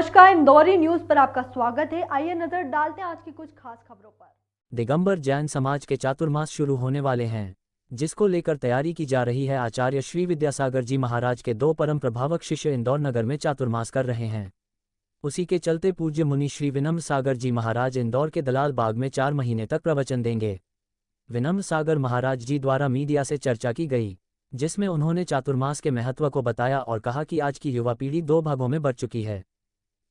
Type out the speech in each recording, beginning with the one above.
नमस्कार, इंदौरी न्यूज पर आपका स्वागत है। आइए नजर डालते हैं आज की कुछ खास खबरों पर। दिगंबर जैन समाज के चातुर्मास शुरू होने वाले हैं, जिसको लेकर तैयारी की जा रही है। आचार्य श्री विद्यासागर जी महाराज के 2 परम प्रभावक शिष्य इंदौर नगर में चातुर्मास कर रहे हैं। उसी के चलते पूज्य मुनि श्री विनम्र सागर जी महाराज इंदौर के दलाल बाग में 4 महीने तक प्रवचन देंगे। विनम्र सागर महाराज जी द्वारा मीडिया से चर्चा की गई, जिसमें उन्होंने चातुर्मास के महत्व को बताया और कहा कि आज की युवा पीढ़ी 2 भागों में बढ़ चुकी है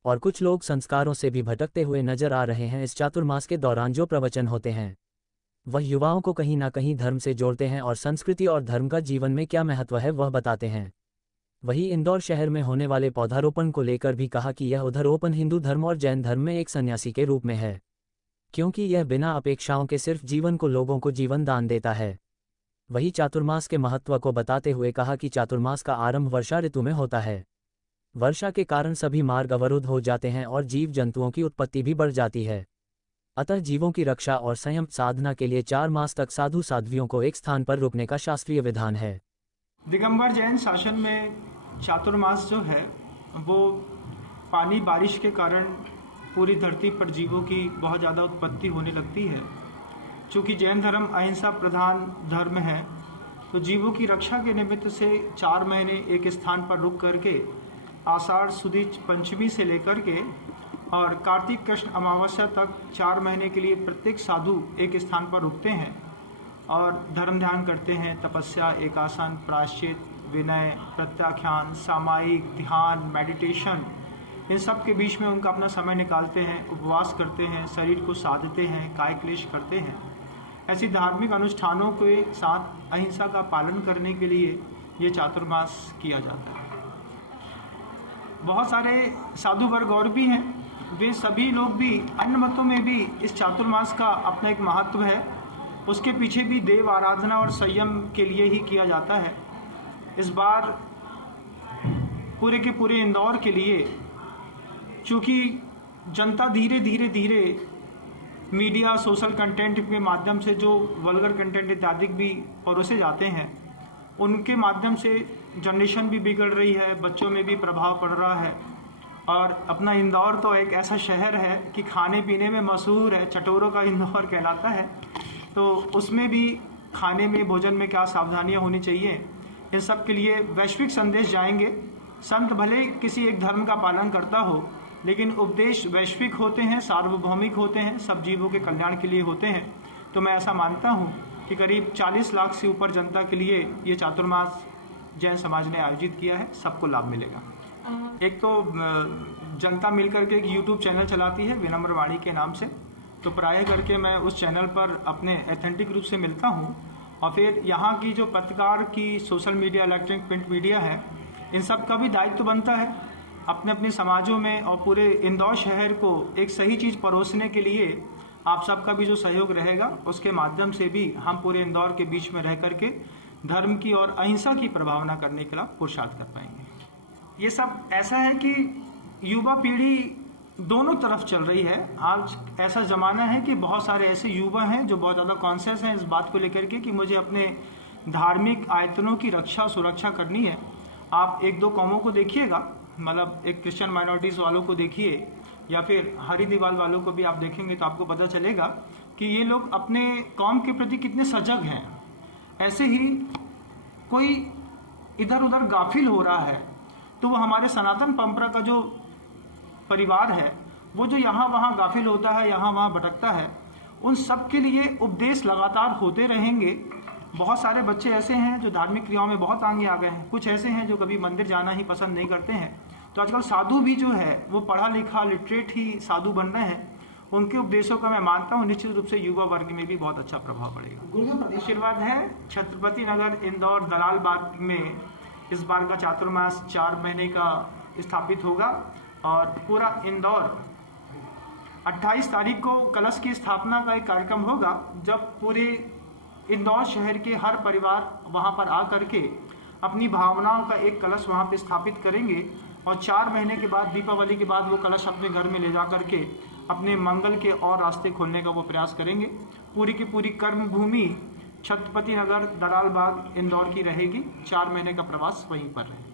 और कुछ लोग संस्कारों से भी भटकते हुए नजर आ रहे हैं। इस चातुर्मास के दौरान जो प्रवचन होते हैं वह युवाओं को कहीं ना कहीं धर्म से जोड़ते हैं और संस्कृति और धर्म का जीवन में क्या महत्व है वह बताते हैं। वहीं इंदौर शहर में होने वाले पौधारोपण को लेकर भी कहा कि यह उधरोपण हिंदू धर्म और जैन धर्म में एक सन्यासी के रूप में है, क्योंकि यह बिना अपेक्षाओं के सिर्फ जीवन को लोगों को जीवन दान देता है। वहीं चातुर्मास के महत्व को बताते हुए कहा कि चातुर्मास का आरंभ वर्षा ऋतु में होता है। वर्षा के कारण सभी मार्ग अवरुद्ध हो जाते हैं और जीव जंतुओं की उत्पत्ति भी बढ़ जाती है। अतः जीवों की रक्षा और संयम साधना के लिए 4 मास तक साधु साध्वियों को एक स्थान पर रुकने का शास्त्रीय विधान है। दिगंबर जैन शासन में चातुर्मास जो है वो पानी बारिश के कारण पूरी धरती पर जीवों की बहुत ज़्यादा उत्पत्ति होने लगती है। चूँकि जैन धर्म अहिंसा प्रधान धर्म है, तो जीवों की रक्षा के निमित्त से 4 महीने एक स्थान पर रुक करके आषाढ़ सुदी पंचमी से लेकर के और कार्तिक कृष्ण अमावस्या तक 4 महीने के लिए प्रत्येक साधु एक स्थान पर रुकते हैं और धर्म ध्यान करते हैं। तपस्या, एकासन, प्रायश्चित, विनय, प्रत्याख्यान, सामायिक, ध्यान, मेडिटेशन, इन सब के बीच में उनका अपना समय निकालते हैं, उपवास करते हैं, शरीर को साधते हैं, काय क्लेश करते हैं। ऐसी धार्मिक अनुष्ठानों के साथ अहिंसा का पालन करने के लिए ये चातुर्मास किया जाता है। बहुत सारे साधु वर्ग और भी हैं, वे सभी लोग भी अन्य मतों में भी इस चातुर्मास का अपना एक महत्व है। उसके पीछे भी देव आराधना और संयम के लिए ही किया जाता है। इस बार पूरे के पूरे इंदौर के लिए, चूँकि जनता धीरे धीरे मीडिया, सोशल कंटेंट के माध्यम से जो वल्गर कंटेंट इत्यादि भी परोसे जाते हैं, उनके माध्यम से जनरेशन भी बिगड़ रही है, बच्चों में भी प्रभाव पड़ रहा है। और अपना इंदौर तो एक ऐसा शहर है कि खाने पीने में मशहूर है, चटोरों का इंदौर कहलाता है। तो उसमें भी खाने में, भोजन में क्या सावधानियां होनी चाहिए, इन सब के लिए वैश्विक संदेश जाएंगे। संत भले किसी एक धर्म का पालन करता हो, लेकिन उपदेश वैश्विक होते हैं, सार्वभौमिक होते हैं, सब जीवों के कल्याण के लिए होते हैं। तो मैं ऐसा मानता हूँ कि करीब 40 लाख से ऊपर जनता के लिए ये चातुर्मास जैन समाज ने आयोजित किया है। सबको लाभ मिलेगा। एक तो जनता मिलकर के एक YouTube चैनल चलाती है विनम्र वाणी के नाम से, तो प्रायः करके मैं उस चैनल पर अपने एथेंटिक रूप से मिलता हूँ। और फिर यहाँ की जो पत्रकार की social media, electronic print media है, इन सब का भी दायित्व बनता है अपने अपने समाजों में और पूरे इंदौर शहर को एक सही चीज़ परोसने के लिए आप सबका भी जो सहयोग रहेगा, उसके माध्यम से भी हम पूरे इंदौर के बीच में रह करके धर्म की और अहिंसा की प्रभावना करने के लिए पुरुषार्थ कर पाएंगे। ये सब ऐसा है कि युवा पीढ़ी दोनों तरफ चल रही है। आज ऐसा ज़माना है कि बहुत सारे ऐसे युवा हैं जो बहुत ज़्यादा कॉन्शियस हैं इस बात को लेकर के कि मुझे अपने धार्मिक आयतनों की रक्षा सुरक्षा करनी है। आप 1-2 कौमों को देखिएगा, मतलब एक क्रिश्चियन माइनॉरिटीज़ वालों को देखिए या फिर हरी दीवाल वालों को भी आप देखेंगे तो आपको पता चलेगा कि ये लोग अपने कौम के प्रति कितने सजग हैं। ऐसे ही कोई इधर उधर गाफिल हो रहा है तो वो हमारे सनातन परंपरा का जो परिवार है, वो जो यहाँ वहाँ गाफिल होता है, यहाँ वहाँ भटकता है, उन सब के लिए उपदेश लगातार होते रहेंगे। बहुत सारे बच्चे ऐसे हैं जो धार्मिक क्रियाओं में बहुत आगे आ गए हैं, कुछ ऐसे हैं जो कभी मंदिर जाना ही पसंद नहीं करते हैं। तो आजकल साधु भी जो है वो पढ़ा लिखा लिटरेट ही साधु बन रहे हैं। उनके उपदेशों का मैं मानता हूँ निश्चित रूप से युवा वर्ग में भी बहुत अच्छा प्रभाव पड़ेगा। आशीर्वाद है छत्रपति नगर इंदौर दलाल बाग में इस बार का चातुर्मास 4 महीने का स्थापित होगा और पूरा इंदौर 28 तारीख को कलश की स्थापना का एक कार्यक्रम होगा, जब पूरे इंदौर शहर के हर परिवार वहां पर आ करके अपनी भावनाओं का एक कलश वहां पे स्थापित करेंगे और 4 महीने के बाद, दीपावली के बाद, वो कलश अपने घर में ले जा करके अपने मंगल के और रास्ते खोलने का वो प्रयास करेंगे। पूरी की पूरी कर्म भूमि छत्रपति नगर दलाल बाग इंदौर की रहेगी। 4 महीने का प्रवास वहीं पर रहेगा।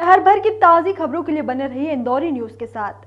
शहर भर की ताज़ी खबरों के लिए बने रहिए इंदौरी न्यूज़ के साथ।